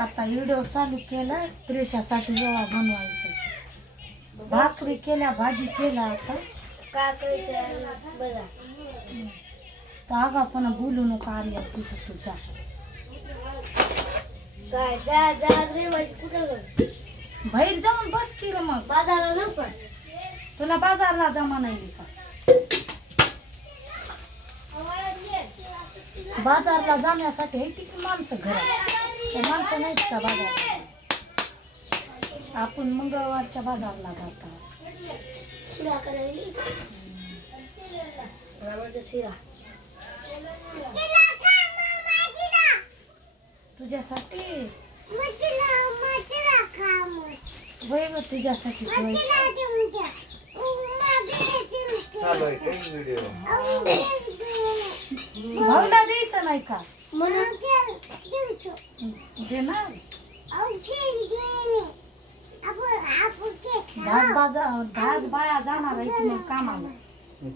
आता व्हिडिओ चालू केला त्रिशासाठी जेव्हा बनवायचं भाकरी केल्या भाजी केला आता काय करायचं बघा तर आगा पण बोलू नका आर्या तुझा काय जा जा रे माझी कुठं ग बाहेर जाऊन बस की रे मग बाजाराला जाऊ पण तुला बाजारला जमा नाही का बाजारला जाण्यासाठी आहे ती माणसं घरात ते माणसं नाहीत का बाजारला आपण मंगळवारच्या बाजारला जातात शिरा करायली शिरा तुझ्यासाठी वय ग तुझ्यासाठी चालू आहे काय व्हिडिओ भाऊला द्यायचं नाही का म्हणून देणार दहाच बाया जाणार आहे की मग कामाला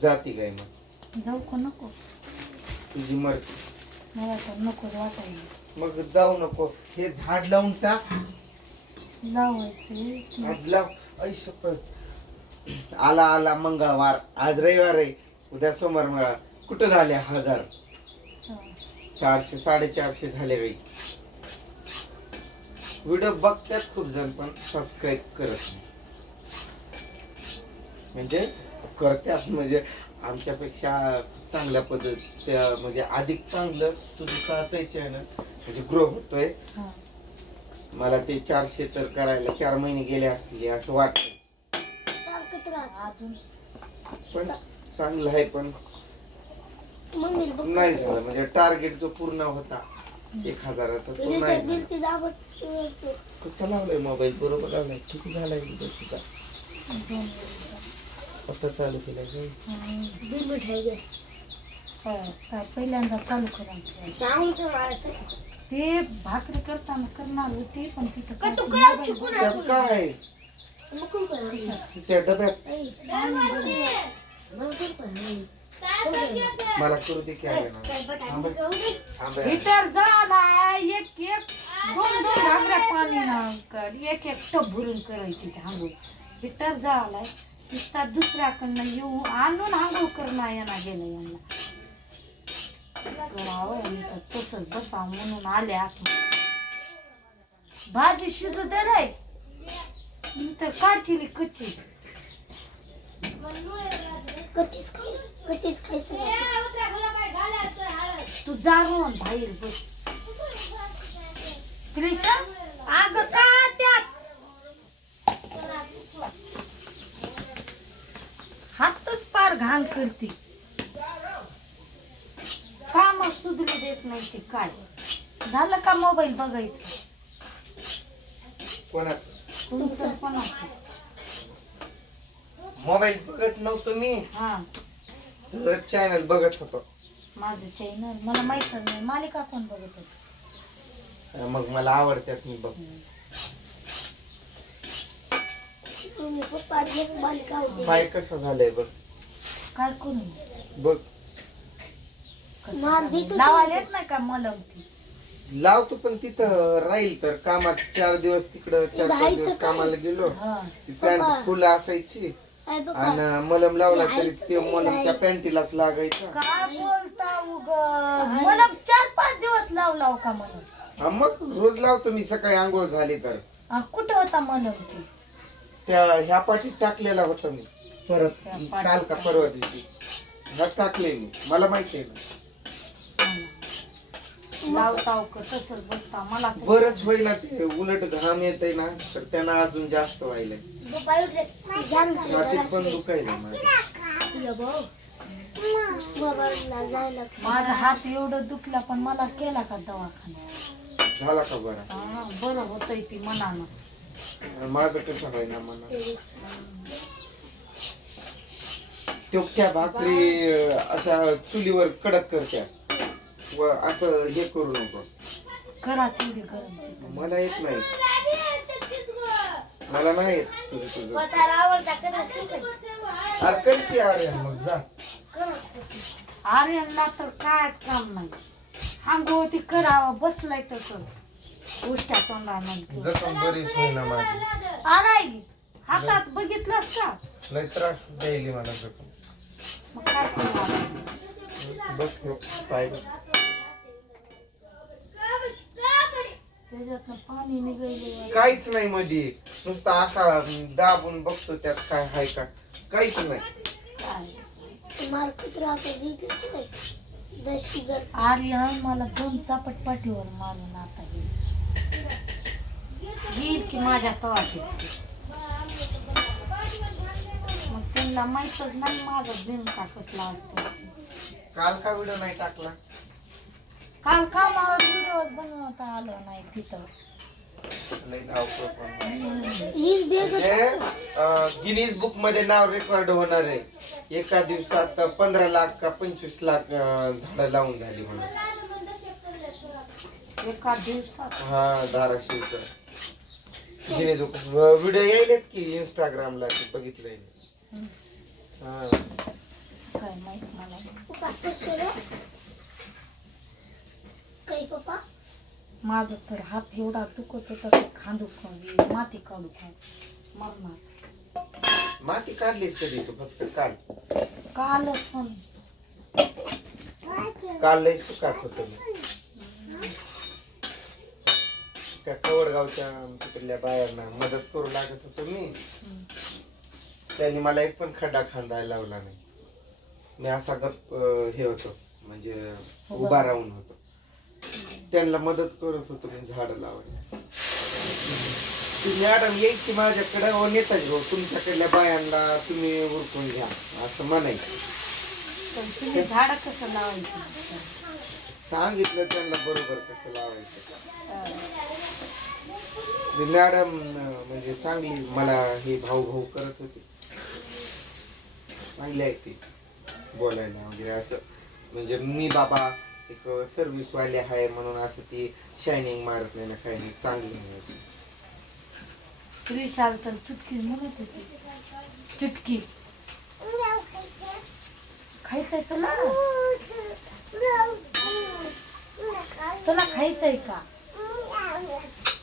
जाती काय मग जाऊ का नको तुझी मर्जी मला तर नकोच वाटायला मग जाऊ नको हे झाड लावून टाक लावायचं आज लाव आला आला मंगळवार आज रविवार आहे उद्या सोमवार मंगळवार कुठं झाले 1000 400 450 झाले बाई व्हिडिओ बघतात खूप जण पण सबस्क्राईब करत नाही म्हणजे करतात म्हणजे आमच्यापेक्षा चांगल्या पद्धत म्हणजे अधिक चांगलं तुझं चालतंय चॅनल म्हणजे ग्रो होतोय मला ते 400 तर करायला 4 महिने गेले असतील असं वाटतं अजून पण चांगलं आहे पण नाही झालं म्हणजे टार्गेट जो पूर्ण होता 1000चा तो नाही कसं लावलंय मोबाईल बरोबर लावलाय किती झालाय तुझा आता चालू केलाय काय पहिल्यांदा चालू करा ते भाकरी करताना करणार होते पण तिथं त्यात काय आहे? त्या डब्यात मला करू दे की आहे ना हिटर झाला एक एक दोन घागऱ्या पाणी ना एक एक टब भरून करायची ते आंघोळ हिटर झालाय नुसता दुसऱ्याकडनं येऊ आणून आंघोळ करणं यांना गेलं यांना करावं तसंच बसा म्हणून आल्या भाजी शिजू दे रे तर काढली कच्ची तू जाऊन बाहेर बस त्रिशा अगं का त्यात हातच पार घाण करते काम सुधरू देत नाही ते काय झालं का मोबाईल बघायचं कोणाचं तुमचं कोणाचं मोबाईल बघत नव्हतो मी हा तुझं चॅनल बघत होतो माझं चॅनल मला माहितच नाही मालिका कोण बघत होत मग मला आवडतात मी बघ पाय कसं झालंय बघ काय करू बघ लावायला येत नाही का मलम ती लावतो पण तिथं राहील तर कामात 4 दिवस तिकडं 4-5 दिवस कामाला गेलो हा ती पॅन्ट फुल असायची आणि मलम लावला तरी ते मलम त्या पॅन्टीलाच लागायचं काय बोलता उग मलम 4-5 दिवस लाव का मलम हा मग रोज लावतो मी सकाळी आंघोळ झाली तर कुठं होता मलम ती त्या ह्या पाठीत टाकलेला होता मी परत काल का परवा दिवशी ह्यात टाकले मी मला माहिती आहे ना लावताव का तसंच बसता मला तर बरंच होईना ते उलट घाम येतय ना तर त्यांना अजून जास्त व्हायलंय छातीत पण दुखायला माझा हात एवढं दुखला पण मला केला का दवाखाना झाला का बरा बरं होतंय ती मनानं माझं कसं व्हायना मला त्या भाकरी अशा चुलीवर कडक करत्या व असं हे करू नको करा तेवढी गरम मला येत नाही मला नाही येत तुझं अरे करते अरे मग जा आर्यनला तर कायच काम नाही आंघोळ ती करावं बसलाय तसं उष्ट्या तोंडानं जखम बरीच होईना माझी. आलाय की हातात बघितलंस का लय त्रास द्यायली मला जखम. मग काय करणार? बस पाय त्याच्यातनं पाणी निघायलं काहीच नाही मध्ये, नुसता असा दाबून बघतो त्यात काय हाय का, काहीच नाही. काय तुम्हाला कुत्रा दशी गर आर्यन मला 2 चापट पाठीवर मारून आता येईल की माझ्या तवाची. मग त्यांना माहीतच नाही माझा नेमका कसला असतो. काल का व्हिडिओ नाही टाकला? काल कामावर व्हिडिओ बनवता आलं नाही तिथं. लय धावपळ पण. हीच बेग म्हणजे गिनीज बुक मध्ये नाव रेकॉर्ड होणार आहे. एका दिवसात 15 लाख का 25 लाख झाडं लावून झाली म्हणून. एका दिवसात हा धाराशिवचं गिनीज बुक व्हिडिओ यायलेत की इंस्टाग्रामला, ते बघितलंय मी. हा काय माहित मला. पप्पा कसे रे काही पप्पा माझं तर हात एवढा दुखत होता की खांदू खाऊ माती काढू खाऊ मरणाच. माती काढलीस कधी तू? फक्त काल. कालच पण काल लय सुकात होत मी. त्या कवडगावच्या तिकडल्या बायांना मदत करू लागत होतो मी. त्यांनी मला एक पण खड्डा खांदायला लावला नाही. मी असा गप हे होतो, म्हणजे उभा राहून होतो. त्यांना मदत करत होतो मी झाड लावायला. ती मॅडम यायची माझ्याकडे, हो नेताजी भाऊ तुमच्याकडल्या बायांना तुम्ही उरकून घ्या असं म्हणायचं. पण तुम्ही झाड कसं लावायचं सांगितलं त्यांना बरोबर कसं लावायचं. मॅडम म्हणजे चांगली मला हे भाऊ भाऊ करत होती. चांगली आहे ती बोलायला वगैरे असं. म्हणजे मी बाबा एक सर्व्हिस वाले आहे म्हणून असं ती शायनिंग मारत नाही ना, काही नाही, चांगली नाही अशी. त्रिशाल तर चुटकी म्हणत होती. चुटकी खायचंय तुला? तुला खायचंय का?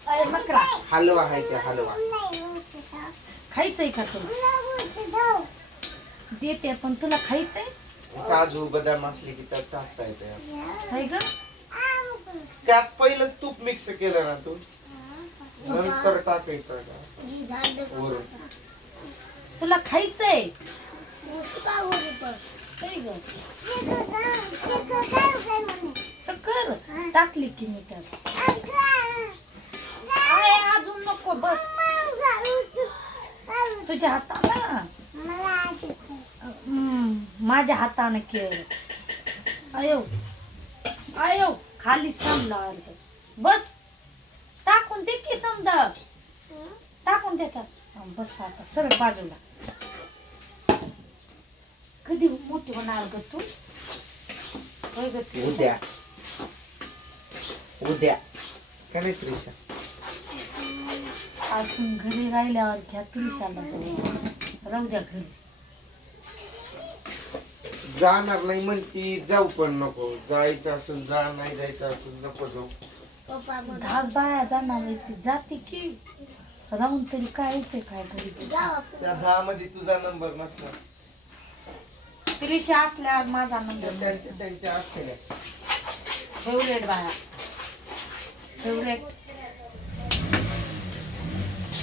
अरे मकरा हलवा आहे त्या हलवा खायचंय का तुला? देते पण तुला खायचंय? काजू बदाम असले की त्यात टाकता येते. हाय ग त्यात पहिलं तूप मिक्स केलं ना तू, नंतर टाकायचं वरून. तुला खायचंय? सकर टाकली की मी त्यात. अरे अजून नको, बस तुझ्या हाताला. माझ्या हाताने केळ. आयो आयो खाली समजा. बस टाकून दे की समजा, टाकून देतात. बस आता सरळ बाजूला. कधी मोठी होणार ग तू? उद्या उद्या काय नाही त्रिशा. अजून घरी राहिल्यावर घ्या त्रिशाला राहू द्या घरी. जाणार नाही म्हणती, जाऊ पण नको. जायचं असेल जा, नाही जायचं असेल नको जाऊ. दहाच बाया जाणार आहे, जाते की राहून तरी काय येते काय घरी. त्या 10 मध्ये तुझा नंबर नसला. त्रिशा असल्यावर माझा नंबर. त्यांच्या असलेल्या फेवरेट बाया, फेवरेट.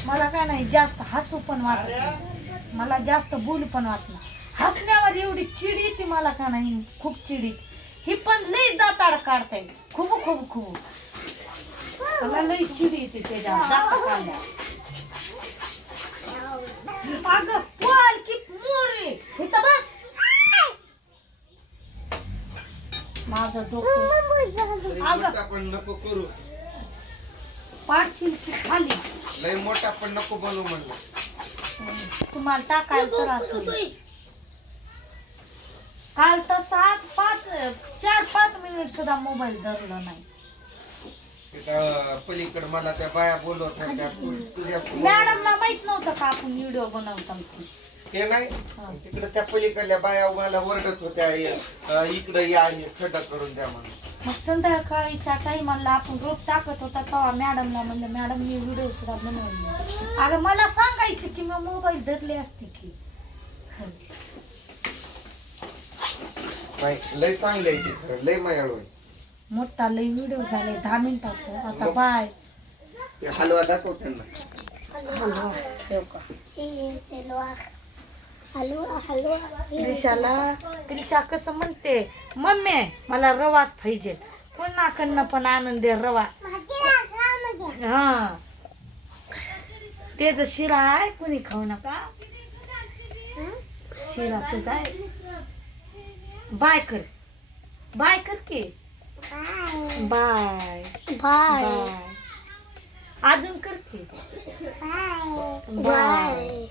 मला काय नाही जास्त हसू पण वाटत नाही, मला जास्त बोलू पण वाटत नाही. हसण्यावर एवढी चिड येते मला का नाही, खूप चिड येते. ही पण लई दाताड काढताय खूप खूप खूप. मला लई चिड येते त्याच्या दात काढल्या. अगं पळ की मोरे इथं बस. माझं डोकं मोठा पण नको करू, पाडशील की खाली. लय मोठा पण नको बनवू म्हणलं. तुम्हाला टाकायला त्रास होईल. काल तसाच 4-5 मिनिट सुद्धा मोबाईल धरला नाही. पलीकडे मला त्या बाया बोलवत होत्या तुझ्या. मॅडमला माहित नव्हतं का आपण व्हिडिओ बनवतो ते नाही, तिकडे त्या पलीकडल्या बाया मला ओरडत होत्या इकडे या, हे खड्डा करून द्या म्हणून. मग संध्याकाळीच्या टाइमाला आपण रोप टाकत होता तेव्हा मॅडमला म्हणलं मॅडम मी व्हिडिओ सुद्धा बनवली. अगं मला सांगायचं की मी मोबाईल धरले असते की. लय चांगले आहे ते खरं, लय मायाळू आहे. मोठा लय व्हिडिओ झाले 10 मिनिटाचं. आता बाय. ते हलवा दाखव त्यांना. हलवा ठेव का. हलवा हलवा क्रिशा कसं म्हणते मम्मी मला रवाच पाहिजे. कोणाकडनं पण आणून दे रवा. हा तेच शिरा आहे कोणी खाऊ नका. शिरा तुझा आहे. बाय कर. बाय कर की. Bye bye bye. अजून कर की. बाय